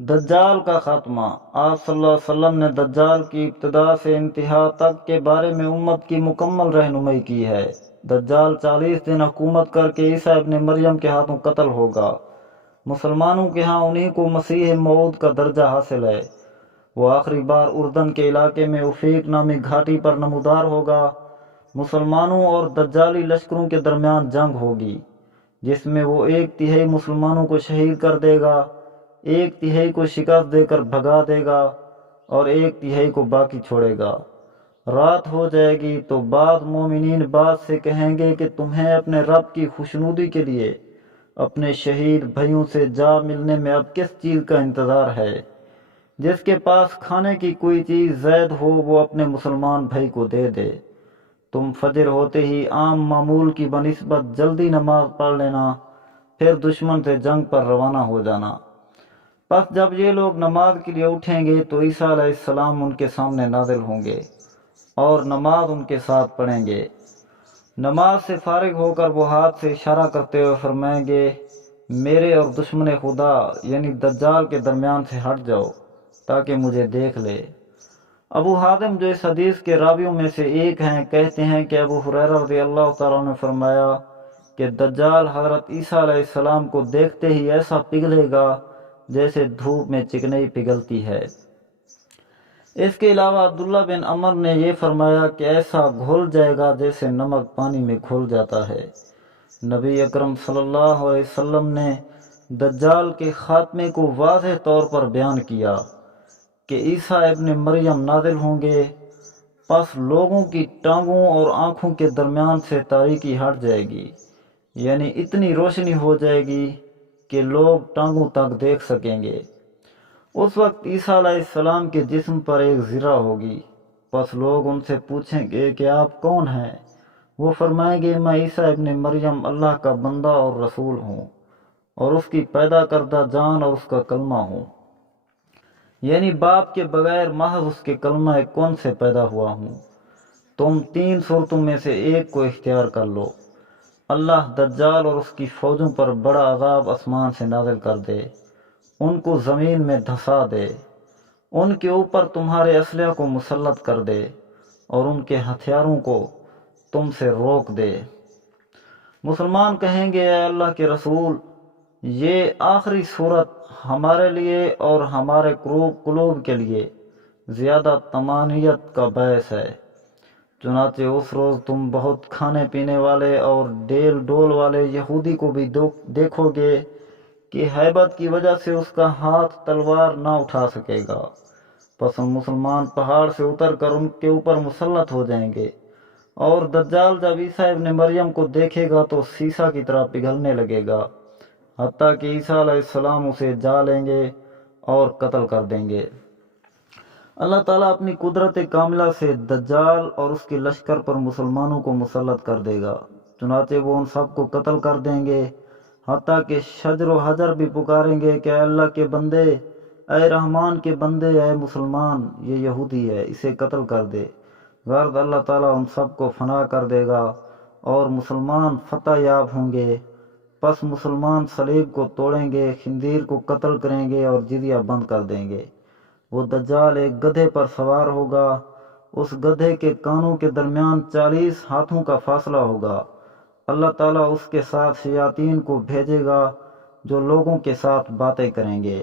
دجال کا خاتمہ۔ آپ صلی اللہ علیہ وسلم نے دجال کی ابتدا سے انتہا تک کے بارے میں امت کی مکمل رہنمائی کی ہے۔ دجال 40 دن حکومت کر کے عیسیٰ ابن مریم کے ہاتھوں قتل ہوگا۔ مسلمانوں کے ہاں انہی کو مسیح موعود کا درجہ حاصل ہے۔ وہ آخری بار اردن کے علاقے میں افیق نامی گھاٹی پر نمودار ہوگا۔ مسلمانوں اور دجالی لشکروں کے درمیان جنگ ہوگی، جس میں وہ 1/3 مسلمانوں کو شہید کر دے گا، 1/3 کو شکست دے کر بھگا دے گا اور 1/3 کو باقی چھوڑے گا۔ رات ہو جائے گی تو بعض مومنین بعض سے کہیں گے کہ تمہیں اپنے رب کی خوشنودی کے لیے اپنے شہید بھائیوں سے جا ملنے میں اب کس چیز کا انتظار ہے؟ جس کے پاس کھانے کی کوئی چیز زائد ہو وہ اپنے مسلمان بھائی کو دے دے۔ تم فجر ہوتے ہی عام معمول کی بنسبت جلدی نماز پڑھ لینا، پھر دشمن سے جنگ پر روانہ ہو جانا۔ پس جب یہ لوگ نماز کے لیے اٹھیں گے تو عیسیٰ علیہ السلام ان کے سامنے نازل ہوں گے اور نماز ان کے ساتھ پڑھیں گے۔ نماز سے فارغ ہو کر وہ ہاتھ سے اشارہ کرتے ہوئے فرمائیں گے، میرے اور دشمن خدا یعنی دجال کے درمیان سے ہٹ جاؤ تاکہ مجھے دیکھ لے۔ ابو حاتم جو اس حدیث کے راویوں میں سے ایک ہیں کہتے ہیں کہ ابو ہریرہ رضی اللہ تعالیٰ نے فرمایا کہ دجال حضرت عیسیٰ علیہ السلام کو دیکھتے ہی ایسا پگھلے گا جیسے دھوپ میں چکنائی پگھلتی ہے۔ اس کے علاوہ عبداللہ بن عمر نے یہ فرمایا کہ ایسا گھل جائے گا جیسے نمک پانی میں گھل جاتا ہے۔ نبی اکرم صلی اللہ علیہ وسلم نے دجال کے خاتمے کو واضح طور پر بیان کیا کہ عیسیٰ ابن مریم نازل ہوں گے، پس لوگوں کی ٹانگوں اور آنکھوں کے درمیان سے تاریکی ہٹ جائے گی، یعنی اتنی روشنی ہو جائے گی کہ لوگ ٹانگوں تک دیکھ سکیں گے۔ اس وقت عیسیٰ علیہ السلام کے جسم پر ایک زرہ ہوگی، پس لوگ ان سے پوچھیں گے کہ آپ کون ہیں؟ وہ فرمائیں گے، میں عیسیٰ ابن مریم اللہ کا بندہ اور رسول ہوں، اور اس کی پیدا کردہ جان اور اس کا کلمہ ہوں، یعنی باپ کے بغیر محض اس کے کلمہ کن سے پیدا ہوا ہوں۔ تم 3 صورتوں میں سے ایک کو اختیار کر لو، اللہ دجال اور اس کی فوجوں پر بڑا عذاب آسمان سے نازل کر دے، ان کو زمین میں دھسا دے، ان کے اوپر تمہارے اسلحہ کو مسلط کر دے اور ان کے ہتھیاروں کو تم سے روک دے۔ مسلمان کہیں گے، اے اللہ کے رسول، یہ آخری صورت ہمارے لیے اور ہمارے قلوب کے لیے زیادہ طمانینت کا باعث ہے۔ چنانچہ اس روز تم بہت کھانے پینے والے اور ڈیل ڈول والے یہودی کو بھی دیکھو گے کہ ہیبت کی وجہ سے اس کا ہاتھ تلوار نہ اٹھا سکے گا۔ پس مسلمان پہاڑ سے اتر کر ان کے اوپر مسلط ہو جائیں گے، اور دجال جب عیسیٰ ابن مریم کو دیکھے گا تو سیسا کی طرح پگھلنے لگے گا، حتیٰ کہ عیسیٰ علیہ السلام اسے جا لیں گے اور قتل کر دیں گے۔ اللہ تعالیٰ اپنی قدرت کاملہ سے دجال اور اس کے لشکر پر مسلمانوں کو مسلط کر دے گا، چنانچہ وہ ان سب کو قتل کر دیں گے، حتیٰ کہ شجر و حجر بھی پکاریں گے کہ اے اللہ کے بندے، اے رحمان کے بندے، اے مسلمان، یہ یہودی ہے، اسے قتل کر دے۔ غرض اللہ تعالیٰ ان سب کو فنا کر دے گا اور مسلمان فتح یاب ہوں گے۔ پس مسلمان صلیب کو توڑیں گے، خنزیر کو قتل کریں گے اور جزیہ بند کر دیں گے۔ وہ دجال ایک گدھے پر سوار ہوگا، اس گدھے کے کانوں کے درمیان 40 ہاتھوں کا فاصلہ ہوگا۔ اللہ تعالیٰ اس کے ساتھ شیاطین کو بھیجے گا جو لوگوں کے ساتھ باتیں کریں گے۔